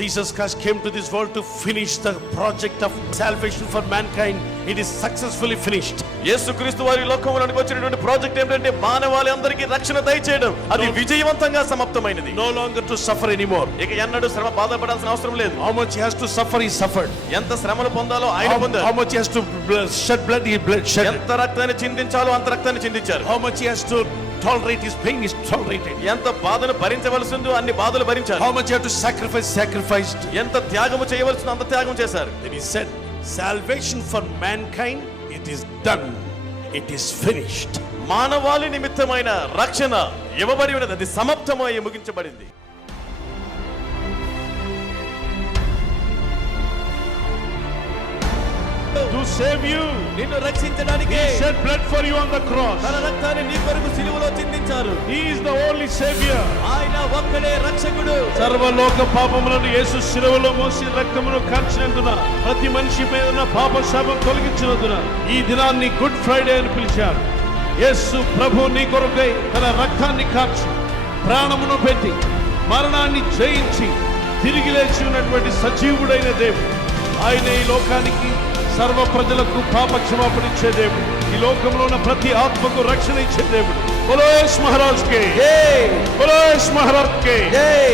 Jesus Christ came to this world to finish the project of salvation for mankind. It is successfully finished. యేసుక్రీస్తు వారి లోకములోనికి వచ్చినటువంటి project ఏంటంటే మానవాళి అందరికీ రక్షణ దయచేయడం. అది విజయవంతంగా సమాప్తమైనది. No longer to suffer anymore. ఇక ఎన్నడూ శ్రమ బాధపడాల్సిన అవసరం లేదు. How much he has to suffer, he suffered. ఎంత శ్రమలు పొందాలో ఆయన పొందారు. How much he has to shed blood, he shed. ఎంత రక్తాన్ని చిందించాలో అంత రక్తాన్ని చిందించారు. How much he has to tolerate his pain, is tolerated. ఎంత బాధను భరించవలసిందో అన్ని బాధలు భరించారు. How much he had to sacrificed. ఎంత త్యాగము చేయవలసిందో అంత త్యాగం చేశారు. Then he said, salvation for mankind, it is done. It is finished. మానవాళి నిమిత్తమైన రక్షణ ఇవ్వబడి ఉన్నది. అది సమాప్తమై ముగించబడింది. To save you, నిన్ను రక్షించడానికి he shed blood for you on the cross. తన రక్తాన్ని నీ కొరకు సిలువలో చిందించారు. He is the only savior. ఆయన ఒక్కడే రక్షకుడు. సర్వలోక పాపములను యేసు శిలువలో మోసి రక్తమును కార్చినందున ప్రతి మనిషి మీద ఉన్న పాప శాపం తొలగించినందున ఈ దినాన్ని గుడ్ ఫ్రైడే అని పిలిచారు. యేసు ప్రభు నీ కొరకై తన రక్తాన్ని కార్చి ప్రాణమును పెట్టి మరణాన్ని జయించి తిరిగి లేచి ఉన్నటువంటి సజీవుడైన దేవుడు. ఆయన ఈ లోకానికి సర్వ ప్రజలకు పాప క్షమాపణ ఇచ్చే దేవుడు. ఈ లోకంలో ఉన్న ప్రతి ఆత్మకు రక్షణ ఇచ్చే దేవుడు. బోలో యేసు మహారాజ్ కే జై. బోలో యేసు మహారాజ్ కే జై.